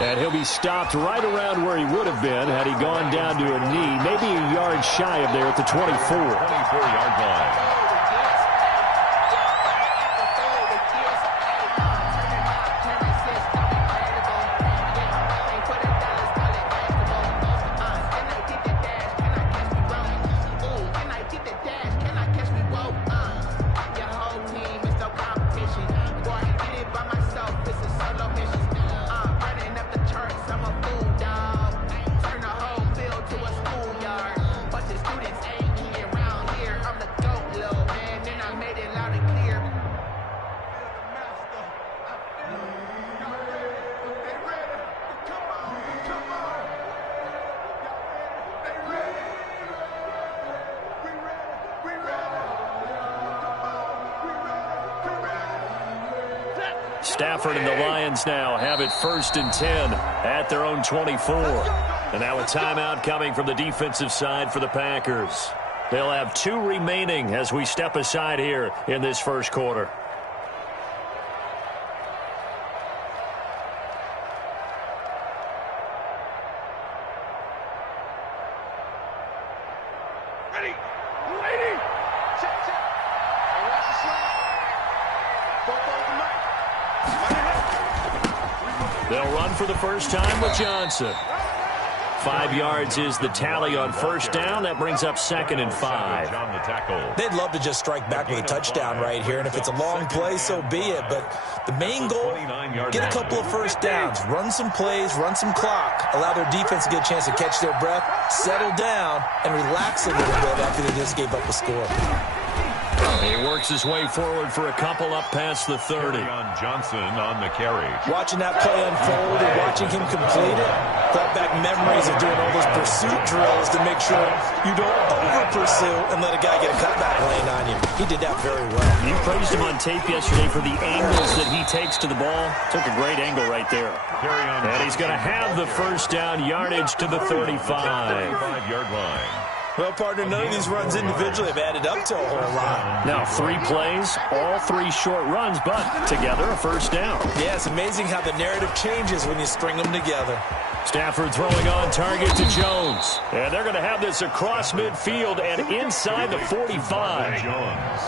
And he'll be stopped right around where he would have been had he gone down to a knee, maybe a yard shy of there at the 24. 24-yard line. Stafford and the Lions now have it 1st and 10 at their own 24. And now a timeout coming from the defensive side for the Packers. They'll have 2 remaining as we step aside here in this first quarter. They'll run for the first time with Johnson. 5 yards is the tally on first down. That brings up 2nd and 5. They'd love to just strike back with a touchdown right here, and if it's a long play, so be it. But the main goal, get a couple of first downs, run some plays, run some clock, allow their defense to get a chance to catch their breath, settle down, and relax a little bit after they just gave up a score. He works his way forward for a couple up past the 30. Johnson on the carry. Watching that play unfold and watching him complete it brought back memories of doing all those pursuit drills to make sure you don't over-pursue and let a guy get a cutback lane on you. He did that very well. You praised him on tape yesterday for the angles that he takes to the ball. Took a great angle right there. And he's going to have the first down, yardage to the 35. 35-yard line. Well, partner, none of these runs individually have added up to a whole lot. Now 3 plays, all 3 short runs, but together a first down. Yeah, it's amazing how the narrative changes when you string them together. Stafford throwing on target to Jones. And they're going to have this across midfield and inside the 45.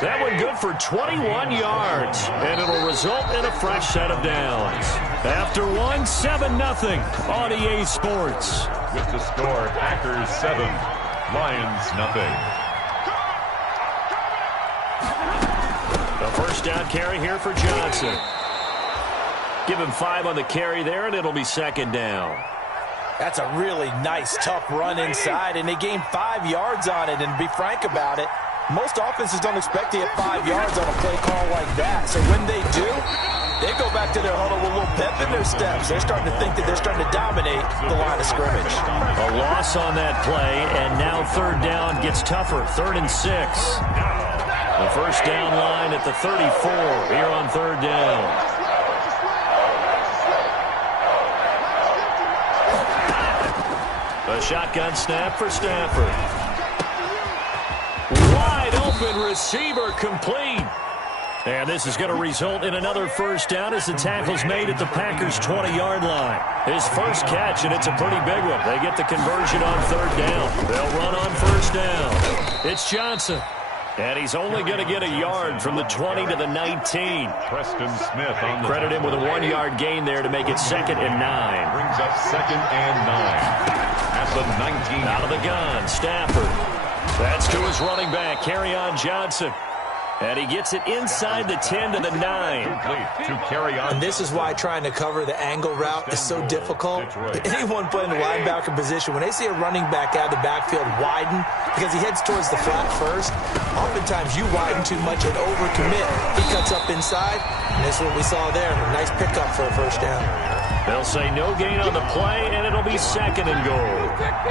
That one good for 21 yards. And it'll result in a fresh set of downs. After one, 7-0 on EA Sports. With the score, Packers 7. Lions, nothing. The first down carry here for Johnson. Give him 5 on the carry there, and it'll be 2nd down. That's a really nice, tough run inside, and they gained 5 yards on it. And to be frank about it, most offenses don't expect to hit 5 yards on a play call like that. So when they do, they go back to their huddle with a little pep in their steps. They're starting to think that they're starting to dominate the line of scrimmage. A loss on that play, and now 3rd down gets tougher. 3rd and 6. The first down line at the 34 here on 3rd down. A shotgun snap for Stafford. Wide open receiver complete. And this is going to result in another first down as the tackle's made at the Packers' 20-yard line. His first catch, and it's a pretty big one. They get the conversion on 3rd down. They'll run on first down. It's Johnson. And he's only going to get a yard from the 20 to the 19. Preston Smith on the Credit him with a 1-yard gain there to make it 2nd and 9. Brings up 2nd and 9. At the 19. Out of the gun, Stafford. That's to his running back, Kerryon Johnson. And he gets it inside the 10 to the 9. To carry on. And this is why trying to cover the angle route is so difficult. Anyone playing the linebacker position, when they see a running back out of the backfield widen because he heads towards the flat first, oftentimes you widen too much and overcommit. He cuts up inside, and that's what we saw there. A nice pickup for a first down. They'll say no gain on the play, and it'll be 2nd and goal.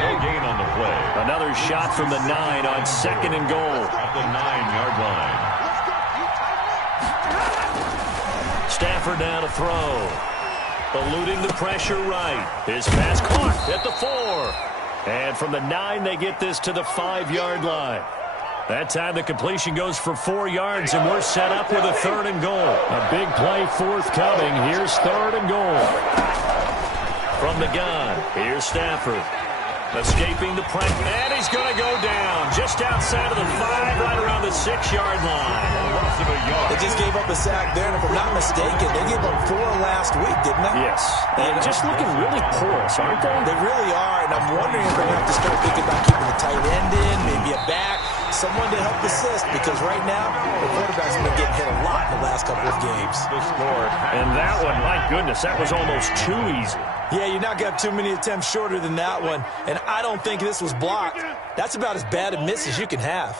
No gain on the play. Another shot from the 9 on 2nd and goal. At the 9-yard line. Stafford now to throw. Eluding the pressure right. His pass caught at the 4. And from the 9, they get this to the 5-yard line. That time the completion goes for 4 yards, and we're set up with a 3rd and goal. A big play forthcoming. Here's 3rd and goal. From the gun, here's Stafford. Escaping the press, and he's going to go down just outside of the 5, right around the 6-yard line. They just gave up a sack there, and if I'm not mistaken, they gave up 4 last week, didn't they? Yes. And just looking really porous, aren't they? They really are, and I'm wondering if they're going to have to start thinking about keeping the tight end in, maybe a back, someone to help assist, because right now, the quarterback's been getting hit a lot in the last couple of games. And that one, my goodness, that was almost too easy. Yeah, you're not going to have too many attempts shorter than that one, and I don't think this was blocked. That's about as bad a miss as you can have.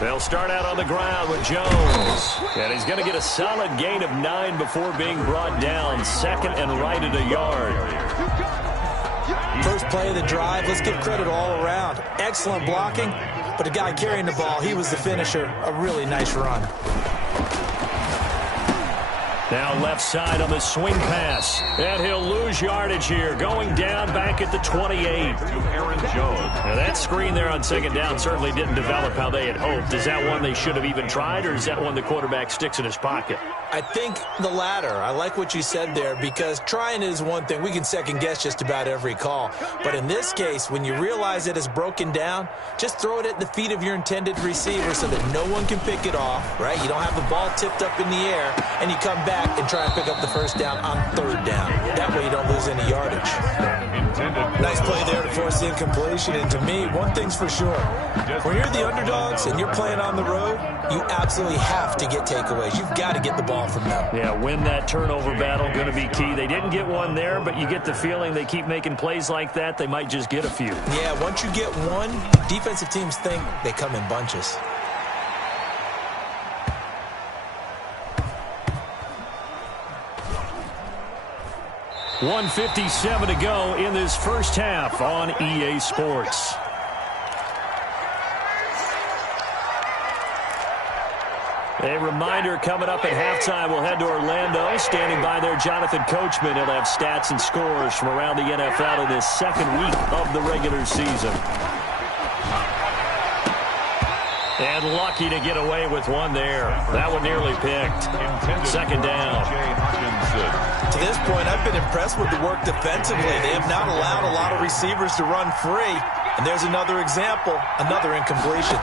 They'll start out on the ground with Jones. And he's going to get a solid gain of 9 before being brought down. Second and right at a yard. First play of the drive, let's give credit all around. Excellent blocking, but the guy carrying the ball, he was the finisher. A really nice run. Now left side on the swing pass. And he'll lose yardage here. Going down back at the 28. Aaron Jones. Now that screen there on second down certainly didn't develop how they had hoped. Is that one they should have even tried, or is that one the quarterback sticks in his pocket? I think the latter. I like what you said there, because trying is one thing. We can second guess just about every call. But in this case, when you realize it is broken down, just throw it at the feet of your intended receiver so that no one can pick it off, right? You don't have the ball tipped up in the air, and you come back and try and pick up the first down on third down. That way you don't lose any yardage. Nice play there to force the incompletion. And to me, one thing's for sure. When you're the underdogs and you're playing on the road, you absolutely have to get takeaways. You've got to get the ball from them. Yeah, win that turnover battle, going to be key. They didn't get one there, but you get the feeling they keep making plays like that, they might just get a few. Yeah, once you get one, defensive teams think they come in bunches. $1:57 to go in this first half on EA Sports. A reminder, coming up at halftime, we'll head to Orlando. Standing by there, Jonathan Coachman. He'll have stats and scores from around the NFL in this second week of the regular season. And lucky to get away with one there. That one nearly picked. Second down. To this point, I've been impressed with the work defensively. They have not allowed a lot of receivers to run free. And there's another example, another incompletion.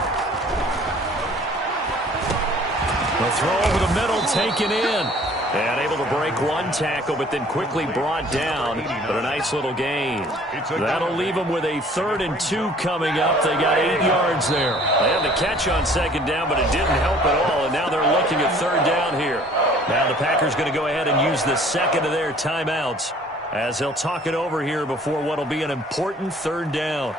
The throw over the middle, taken in. And able to break one tackle, but then quickly brought down. But a nice little gain. That'll leave them with a 3rd and 2 coming up. They got 8 yards there. They had the catch on second down, but it didn't help at all. And now they're looking at third down here. Now the Packers going to go ahead and use the second of their timeouts as they'll talk it over here before what will be an important third down.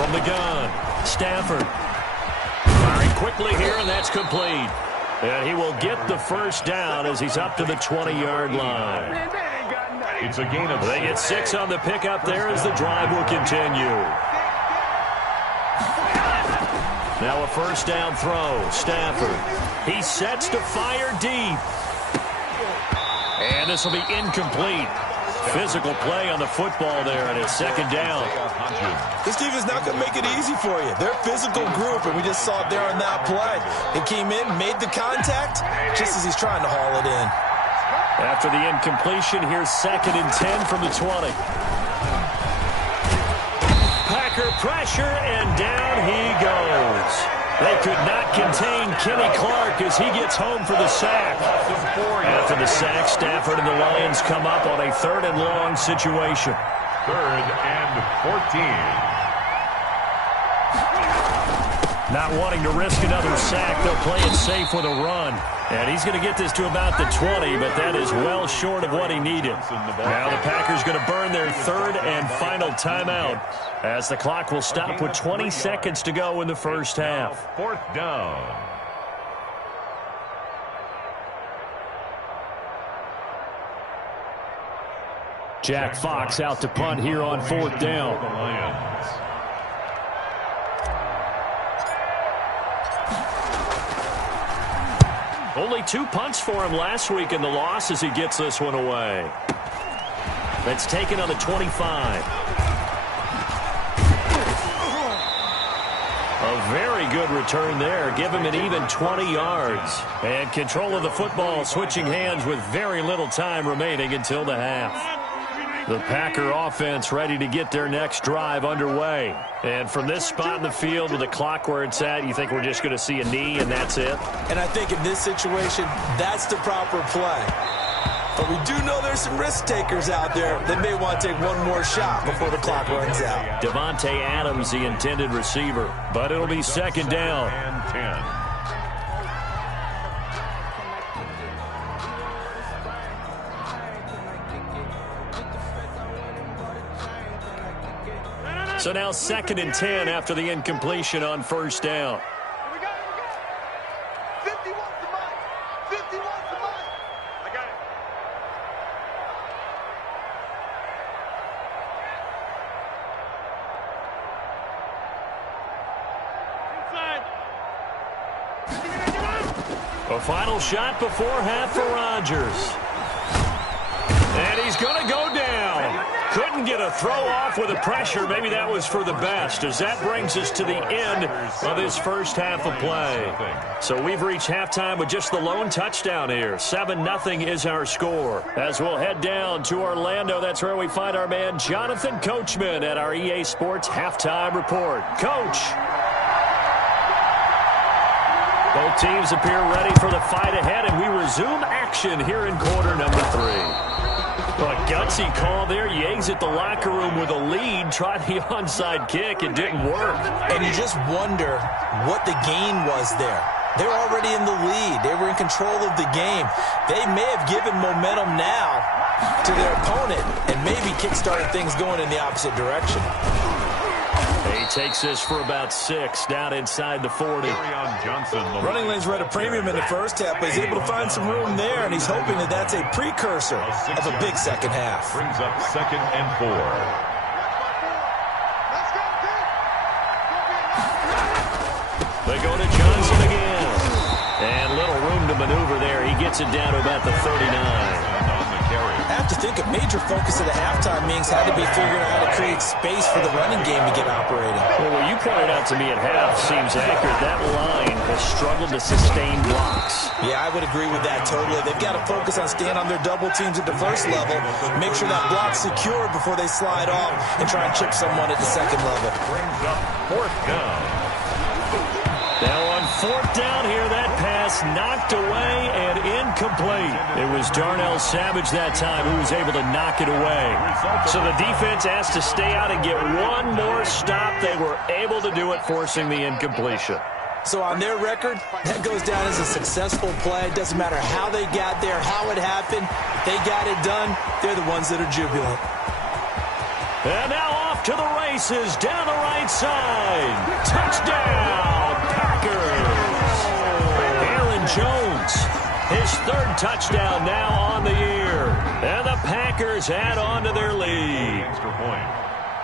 From the gun, Stafford. Firing quickly here, and that's complete. And he will get the first down as he's up to the 20-yard line. It's a gain of 6. They get 6 on the pickup there as the drive will continue. Now a first down throw. Stafford. He sets to fire deep. And this will be incomplete. Physical play on the football there, and it's second down. This defense is not going to make it easy for you. They're a physical group, and we just saw it there on that play. He came in, made the contact, just as he's trying to haul it in. After the incompletion, here's 2nd and 10 from the 20. Packer pressure, and down he goes. They could not contain Kenny Clark as he gets home for the sack. After the sack, Stafford and the Lions come up on a 3rd and long situation. 3rd and 14. Not wanting to risk another sack, they'll play it safe with a run. And he's going to get this to about the 20, but that is well short of what he needed. Now the Packers going to burn their third and final timeout as the clock will stop with 20 seconds to go in the first half. Fourth down. Jack Fox out to punt here on fourth down. The Lions. Only 2 punts for him last week in the loss as he gets this one away. That's taken on the 25. A very good return there. Give him an even 20 yards. And control of the football, switching hands with very little time remaining until the half. The Packer offense ready to get their next drive underway. And from this spot in the field with the clock where it's at, you think we're just going to see a knee and that's it? And I think in this situation, that's the proper play. But we do know there's some risk takers out there that may want to take one more shot before the clock runs out. Devontae Adams, the intended receiver. But it'll be second down. And 10. So now second and 10 after the incompletion on first down. 50 wants the money. 50 wants the money. I got it. Inside. A final shot before half for Rodgers. And he's going to go down. Couldn't get a throw off with the pressure. Maybe that was for the best, as that brings us to the end of this first half of play. So we've reached halftime with just the lone touchdown here. 7-0 is our score. As we'll head down to Orlando, that's where we find our man Jonathan Coachman at our EA Sports Halftime Report. Coach. Both teams appear ready for the fight ahead, and we resume action here in quarter number 3. Well, a gutsy call there. You exit the locker room with a lead, tried the onside kick. It didn't work. And you just wonder what the gain was there. They're already in the lead. They were in control of the game. They may have given momentum now to their opponent and maybe kickstarted things going in the opposite direction. He takes this for about 6 down inside the 40. Running lanes were at a premium in the first half, but he's able to find some room there, and he's hoping that that's a precursor of a big second half. Brings up second and 4. They go to Johnson again. And little room to maneuver there. He gets it down to about the 39. I have to think a major focus of the halftime meetings had to be figuring out how to create space for the running game to get operating. Well, what you pointed out to me at half seems accurate. That line has struggled to sustain blocks. Yeah, I would agree with that totally. They've got to focus on staying on their double teams at the first level, make sure that block's secured before they slide off and try and chip someone at the second level. Brings up fourth down. Now on fourth down here, that pass knocked away and incomplete. It was Darnell Savage that time who was able to knock it away. So the defense asked to stay out and get one more stop. They were able to do it, forcing the incompletion. So on their record, that goes down as a successful play. It doesn't matter how they got there, how it happened. They got it done. They're the ones that are jubilant. And now off to the races down the right side. Touchdown, Packers. Aaron Jones, his third touchdown now on the year. And the Packers add on to their lead. Extra point.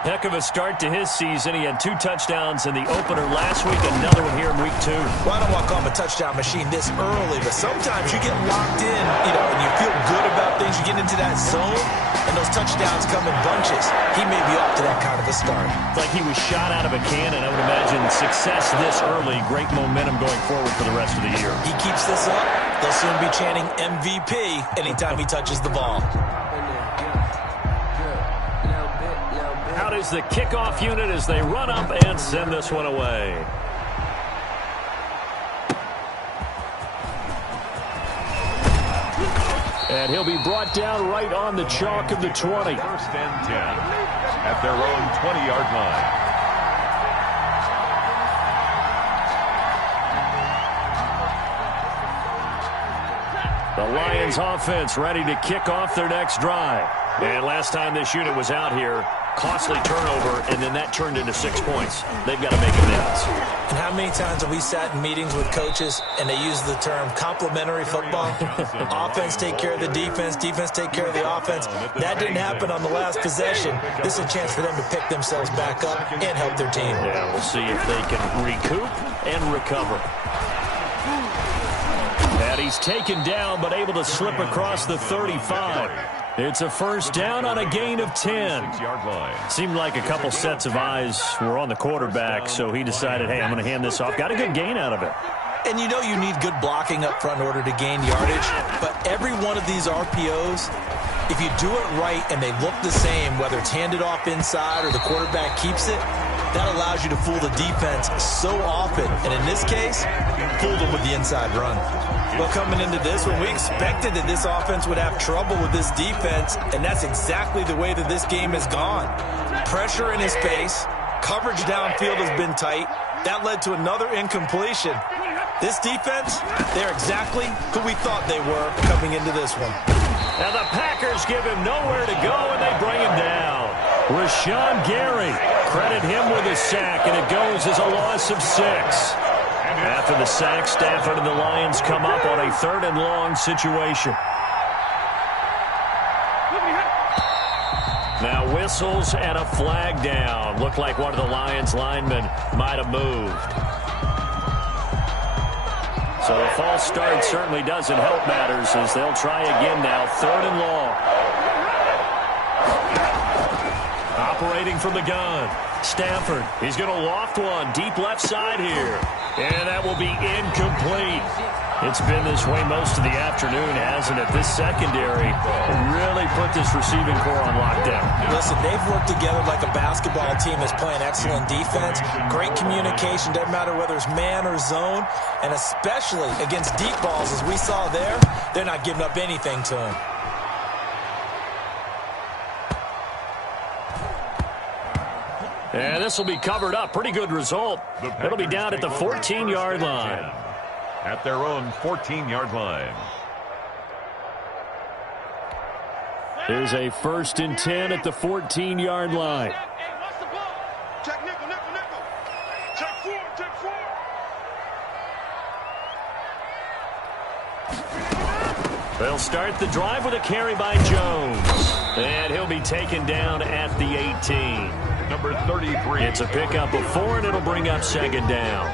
Heck of a start to his season. He had 2 touchdowns in the opener last week, another one here in week 2. Well, I don't want to call him a touchdown machine this early, but sometimes you get locked in, and you feel good about things. You get into that zone, and those touchdowns come in bunches. He may be off to that kind of a start. It's like he was shot out of a cannon. I would imagine success this early, great momentum going forward for the rest of the year. He keeps this up, they'll soon be chanting MVP anytime he touches the ball. Out is the kickoff unit as they run up and send this one away. And he'll be brought down right on the chalk of the 20. First and 10 at their own 20-yard line. The Lions offense ready to kick off their next drive. And last time this unit was out here, costly turnover, and then that turned into 6 points. They've got to make amends. And how many times have we sat in meetings with coaches and they use the term complementary football? Offense take care of the defense, defense take care of the offense. That didn't happen on the last possession. This is a chance for them to pick themselves back up and help their team. Yeah, we'll see if they can recoup and recover. And he's taken down but able to slip across the 35. It's a first down on a gain of 10. Seemed like a couple sets of eyes were on the quarterback, so he decided, hey, I'm going to hand this off. Got a good gain out of it. And you know you need good blocking up front in order to gain yardage, but every one of these RPOs, if you do it right and they look the same, whether it's handed off inside or the quarterback keeps it, that allows you to fool the defense so often. And in this case, fooled them with the inside run. Well, coming into this one, we expected that this offense would have trouble with this defense, and that's exactly the way that this game has gone. Pressure in his face, coverage downfield has been tight. That led to another incompletion. This defense, they're exactly who we thought they were coming into this one. Now the Packers give him nowhere to go, and they bring him down. Rashawn Gary, credit him with a sack, and it goes as a loss of 6. After the sack, Stafford and the Lions come up on a 3rd and long situation. Now whistles and a flag down. Looked like one of the Lions linemen might have moved. So the false start certainly doesn't help matters as they'll try again now. 3rd and long. Operating from the gun. Stafford, he's going to loft one deep left side here. And that will be incomplete. It's been this way most of the afternoon, hasn't it? This secondary really put this receiving core on lockdown. Listen, they've worked together like a basketball team that's playing excellent defense. Great communication, doesn't matter whether it's man or zone. And especially against deep balls, as we saw there, they're not giving up anything to him. And this will be covered up. Pretty good result. It'll be down at the 14-yard line. At their own 14-yard line. There's a 1st and 10 at the 14-yard line. Check nickel, nickel, nickel. Check 4, check 4. They'll start the drive with a carry by Jones. And he'll be taken down at the 18. Number 33. It's a pickup of 4, and it'll bring up 2nd down.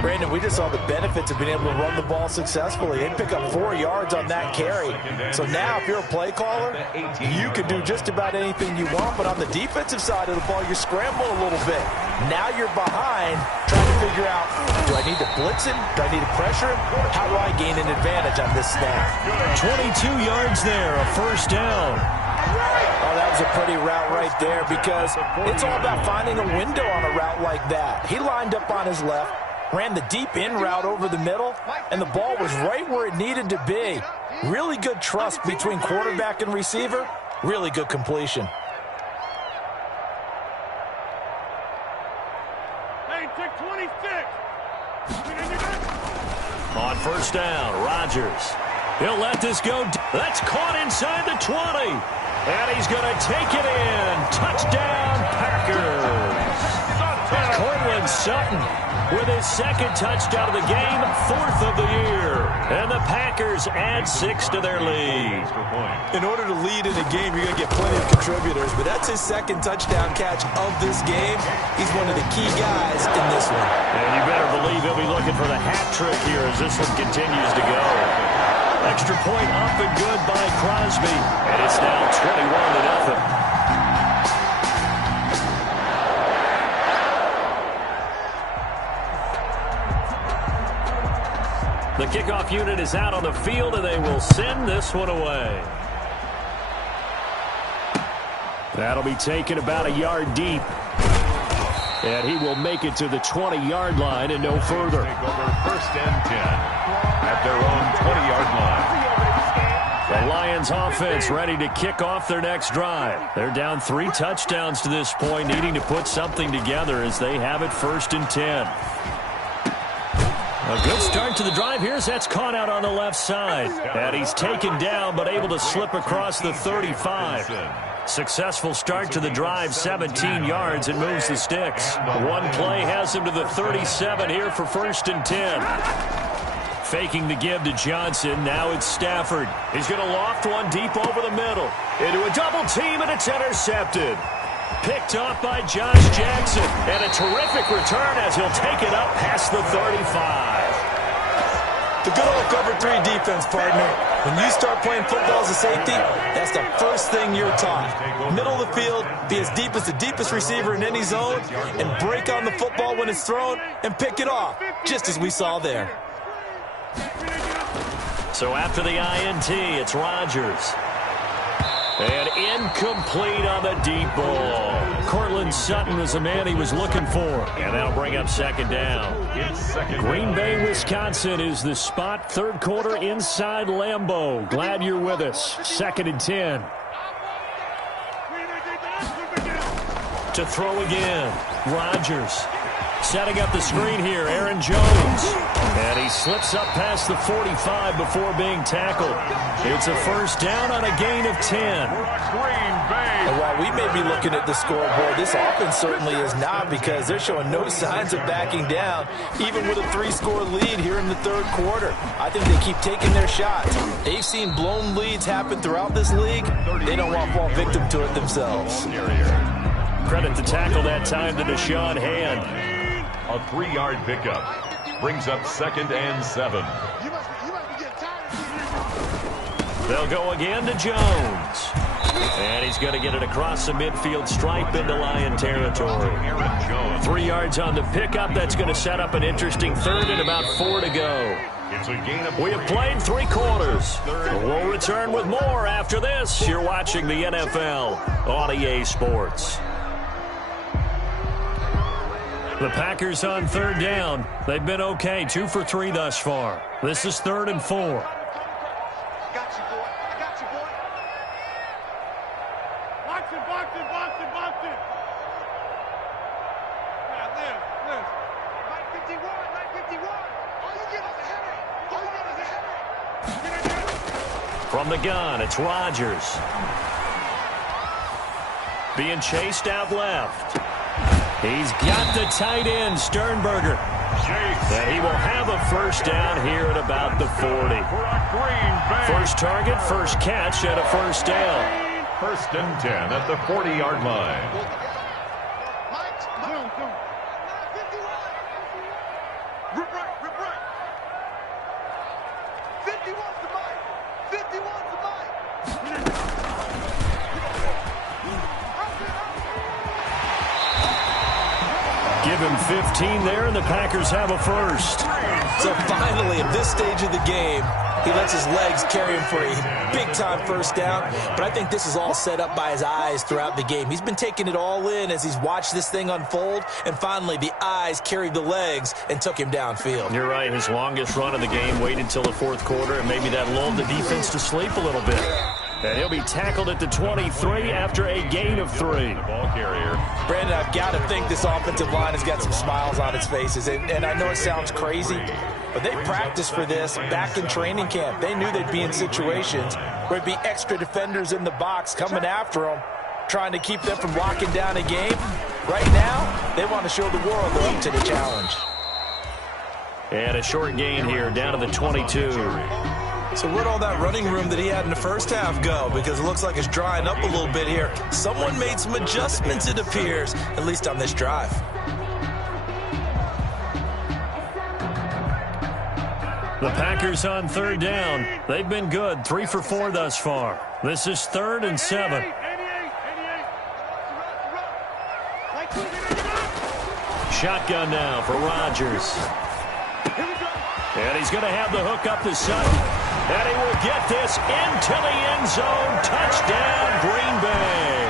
Brandon, we just saw the benefits of being able to run the ball successfully. They pick up 4 yards on that carry. So now if you're a play caller, you can do just about anything you want. But on the defensive side of the ball, you scramble a little bit. Now you're behind trying to figure out, do I need to blitz him? Do I need to pressure him? How do I gain an advantage on this snap? 22 yards there, a 1st down. Oh, that was a pretty route right there because it's all about finding a window on a route like that. He lined up on his left, ran the deep in route over the middle, and the ball was right where it needed to be. Really good trust between quarterback and receiver. Really good completion. Hey, take 26. On 1st down, Rodgers. He'll let this go. That's caught inside the 20. And he's going to take it in. Touchdown, Packers. Cortland Sutton with his 2nd touchdown of the game, 4th of the year. And the Packers add 6 to their lead. In order to lead in a game, you're going to get plenty of contributors, but that's his 2nd touchdown catch of this game. He's one of the key guys in this one. And you better believe he'll be looking for the hat trick here as this one continues to go. Extra point up and good by Crosby. And it's now 21-0. The kickoff unit is out on the field, and they will send this one away. That'll be taken about a yard deep. And he will make it to the 20-yard line and no further. Take over 1st and 10 at their own 20-yard line. The Lions offense ready to kick off their next drive. They're down 3 touchdowns to this point, needing to put something together as they have it 1st and 10. A good start to the drive here as that's caught out on the left side. And he's taken down but able to slip across the 35. Successful start to the drive, 17 yards, and moves the sticks. One play has him to the 37 here for 1st and 10. Faking the give to Johnson. Now it's Stafford. He's going to loft one deep over the middle. Into a double team, and it's intercepted. Picked off by Josh Jackson. And a terrific return as he'll take it up past the 35. The good old cover 3 defense, partner. When you start playing football as a safety, that's the first thing you're taught. Middle of the field, be as deep as the deepest receiver in any zone, and break on the football when it's thrown and pick it off, just as we saw there. So after the INT, it's Rodgers. And incomplete on the deep ball. Cortland Sutton was the man he was looking for. And that'll bring up 2nd down. Green Bay, Wisconsin is the spot. 3rd quarter inside Lambeau. Glad you're with us. 2nd and 10. To throw again. Rodgers. Setting up the screen here, Aaron Jones. And he slips up past the 45 before being tackled. It's a 1st down on a gain of 10. And while we may be looking at the scoreboard, this offense certainly is not, because they're showing no signs of backing down, even with a 3-score lead here in the 3rd quarter. I think they keep taking their shots. They've seen blown leads happen throughout this league. They don't want to fall victim to it themselves. Credit the tackle that time to Deshaun Hand. A 3-yard pickup brings up 2nd and 7. They'll go again to Jones. And he's going to get it across the midfield stripe into Lion territory. 3 yards on the pickup. That's going to set up an interesting 3rd and about 4 to go. We have played 3 quarters. We'll return with more after this. You're watching the NFL on EA Sports. The Packers on 3rd down. They've been okay, 2 for 3 thus far. This is 3rd and 4. I got you, boy. I got you, boy. Box it, box it, box it, box it. Yeah, Liz. 951, 951. All you get is a headache. All you get is a headache. From the gun, it's Rodgers. Being chased out left. He's got the tight end, Sternberger. And he will have a 1st down here at about the 40. First target, first catch, and a 1st down. 1st and 10 at the 40-yard line. Rip right. 50 wants the mic. 50 wants the mic. Give him 15 there, and the Packers have a 1st. So finally, at this stage of the game, he lets his legs carry him for a big-time 1st down. But I think this is all set up by his eyes throughout the game. He's been taking it all in as he's watched this thing unfold. And finally, the eyes carried the legs and took him downfield. You're right. His longest run of the game waited until the 4th quarter, and maybe that lulled the defense to sleep a little bit. And he'll be tackled at the 23 after a gain of 3. Ball carrier. Brandon, I've got to think this offensive line has got some smiles on its faces. And I know it sounds crazy, but they practiced for this back in training camp. They knew they'd be in situations where there'd be extra defenders in the box coming after them, trying to keep them from locking down a game. Right now, they want to show the world they're up to the challenge. And a short gain here down to the 22. So where'd all that running room that he had in the 1st half go? Because it looks like it's drying up a little bit here. Someone made some adjustments, it appears, at least on this drive. The Packers on 3rd down. They've been good, 3 for 4 thus far. This is 3rd and 7. Shotgun now for Rodgers. And he's going to have the hook up to Sutton. And he will get this into the end zone. Touchdown, Green Bay.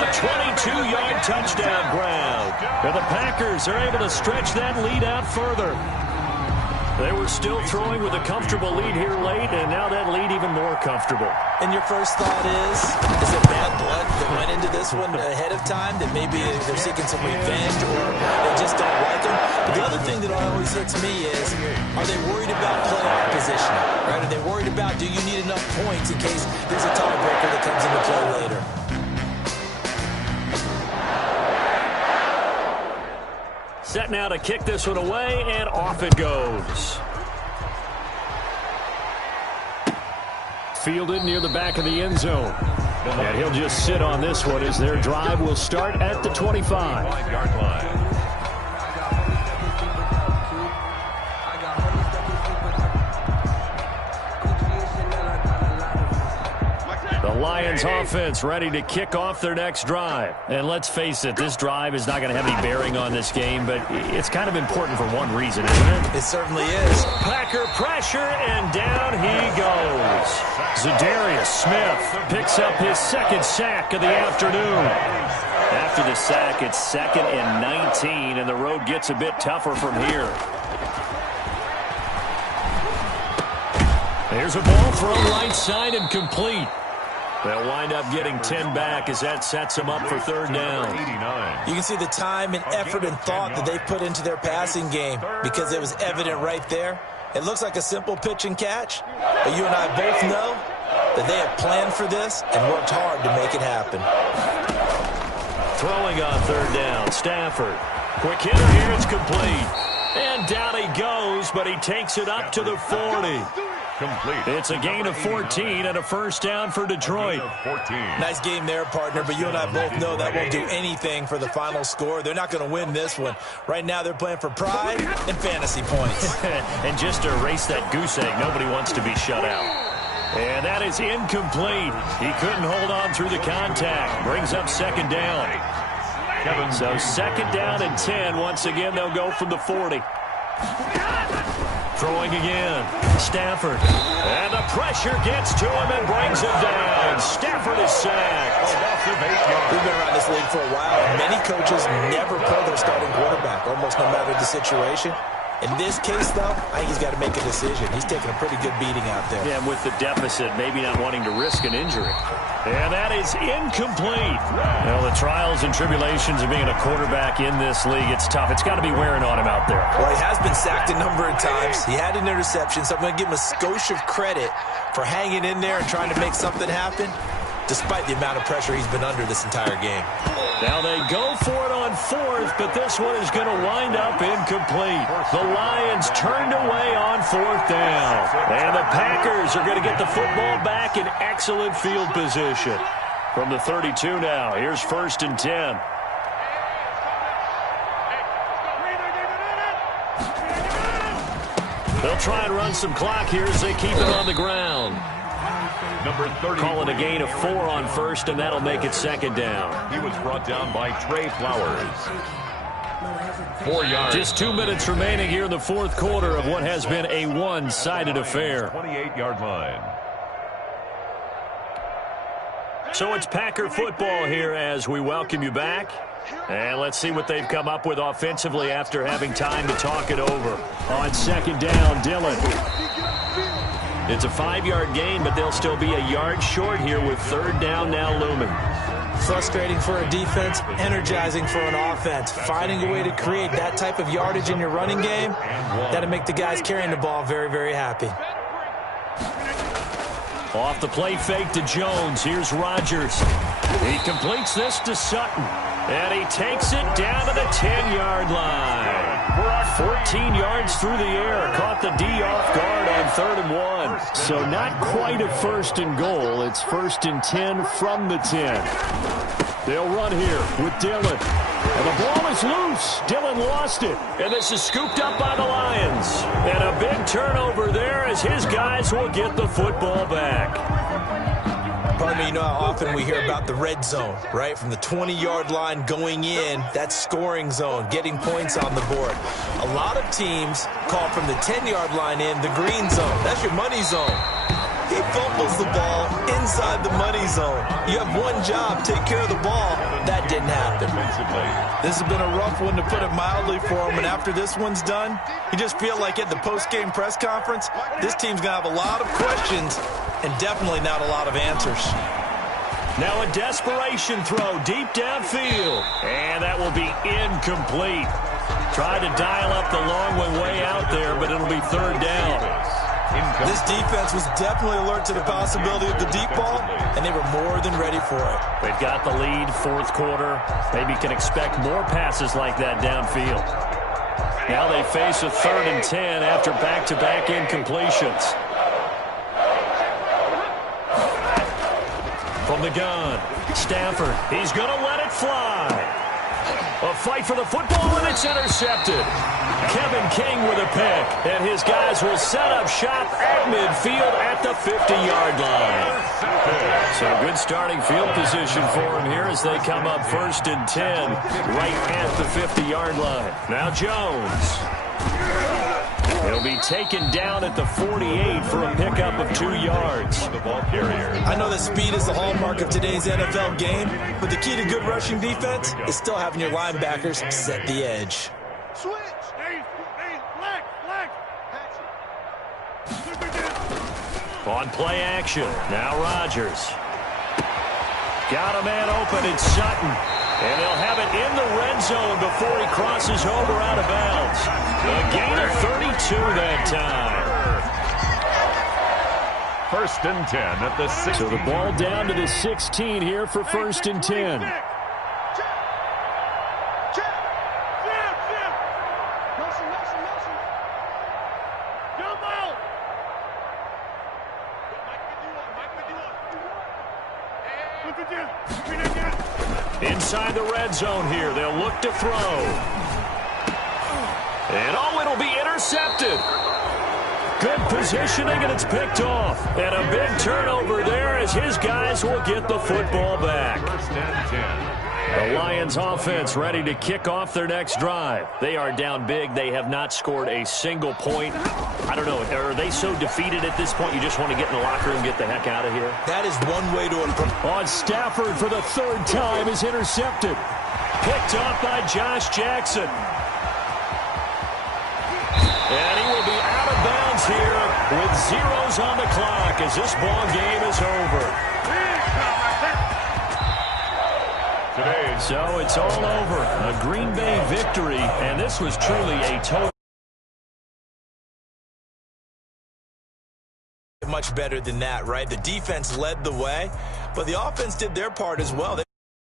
A 22-yard touchdown ground. And the Packers are able to stretch that lead out further. They were still throwing with a comfortable lead here late, and now that lead even more comfortable. And your first thought is it bad blood that went into this one ahead of time, that maybe they're seeking some revenge or they just don't like them? But the other thing that always hits me is, are they worried about playoff positioning? Right? Are they worried about, do you need enough points in case there's a tiebreaker that comes into play later? Set now to kick this one away, and off it goes. Fielded near the back of the end zone. And he'll just sit on this one as their drive will start at the 25. 5-yard line. The Lions offense ready to kick off their next drive. And let's face it, this drive is not going to have any bearing on this game, but it's kind of important for one reason, isn't it? It certainly is. Packer pressure, and down he goes. Zadarius Smith picks up his second sack of the afternoon. After the sack, it's 2nd and 19, and the road gets a bit tougher from here. There's a ball thrown right side and complete. They'll wind up getting 10 back as that sets them up for 3rd down. You can see the time and effort and thought that they put into their passing game because it was evident right there. It looks like a simple pitch and catch, but you and I both know that they have planned for this and worked hard to make it happen. Throwing on 3rd down, Stafford. Quick hitter here, it's complete. And down he goes, but he takes it up to the 40. Complete. It's a gain of 14 and a first down for Detroit. 14. Nice game there, partner, but you and I both know that won't do anything for the final score. They're not going to win this one. Right now they're playing for pride and fantasy points. And just to erase that goose egg, nobody wants to be shut out. And that is incomplete. He couldn't hold on through the contact. Brings up 2nd down. So 2nd down and 10. Once again, they'll go from the 40. Throwing again. Stafford. And the pressure gets to him and brings him down. Stafford is sacked. We've been around this league for a while, and many coaches never pull their starting quarterback, almost no matter the situation. In this case, though, I think he's got to make a decision. He's taking a pretty good beating out there. Yeah, and with the deficit, maybe not wanting to risk an injury. And that is incomplete. Well, the trials and tribulations of being a quarterback in this league, it's tough. It's got to be wearing on him out there. Well, he has been sacked a number of times. He had an interception, so I'm going to give him a skosh of credit for hanging in there and trying to make something happen, despite the amount of pressure he's been under this entire game. Now they go for it on 4th, but this one is going to wind up incomplete. The Lions turned away on 4th down. And the Packers are going to get the football back in excellent field position. From the 32 now, here's 1st and 10. They'll try and run some clock here as they keep it on the ground. Number 30. Call it a gain of 4 on 1st, and that'll make it 2nd down. He was brought down by Trey Flowers. 4 yards. Just 2 minutes remaining here in the 4th quarter of what has been a one-sided affair. 28-yard line. So it's Packer football here as we welcome you back. And let's see what they've come up with offensively after having time to talk it over. On 2nd down, Dillon. It's a 5-yard gain, but they'll still be a yard short here with 3rd down now looming. Frustrating for a defense, energizing for an offense. Finding a way to create that type of yardage in your running game, that'll make the guys carrying the ball very, very happy. Off the play fake to Jones. Here's Rodgers. He completes this to Sutton. And he takes it down to the 10-yard line. 14 yards through the air. Caught the D off guard on 3rd and 1. So not quite a 1st and goal. It's 1st and 10 from the 10. They'll run here with Dillon. And the ball is loose. Dillon lost it. And this is scooped up by the Lions. And a big turnover there as his guys will get the football back. Pardon me, you know how often we hear about the red zone, right? From the 20-yard line going in, that scoring zone, getting points on the board. A lot of teams call from the 10-yard line in the green zone. That's your money zone. He fumbles the ball inside the money zone. You have one job, take care of the ball. That didn't happen. This has been a rough one, to put it mildly, for him. And after this one's done, you just feel like at the post-game press conference, this team's going to have a lot of questions and definitely not a lot of answers. Now a desperation throw deep downfield. And that will be incomplete. Tried to dial up the long one way out there, but it'll be third down. This defense was definitely alert to the possibility of the deep ball, and they were more than ready for it. They've got the lead, fourth quarter. Maybe can expect more passes like that downfield. Now they face a 3rd and 10 after back-to-back incompletions. From the gun, Stafford, he's going to let it fly. A fight for the football, and it's intercepted. Kevin King with a pick, and his guys will set up shop at midfield at the 50-yard line. So good starting field position for him here as they come up 1st and 10 right at the 50-yard line. Now Jones. He'll be taken down at the 48 for a pickup of 2 yards. I know that speed is the hallmark of today's NFL game, but the key to good rushing defense is still having your linebackers set the edge. Switch. On play action, now Rodgers. Got a man open, it's Sutton. And they'll have it in the red zone before he crosses over out of bounds. A gain of 32 that time. 1st and 10 at the 16. So the ball down to the 16 here for 1st and 10. Inside the red zone here, they'll look to throw. And it'll be intercepted. Good positioning, and it's picked off. And a big turnover there as his guys will get the football back. 1st and 10. The Lions offense ready to kick off their next drive. They are down big. They have not scored a single point. I don't know. Are they so defeated at this point you just want to get in the locker room and get the heck out of here? That is one way to approach. On Stafford for the 3rd time is intercepted. Picked off by Josh Jackson. And he will be out of bounds here with zeros on the clock as this ball game is over. So it's all over. A Green Bay victory, and this was truly a total. Much better than that, right? The defense led the way, but the offense did their part as well.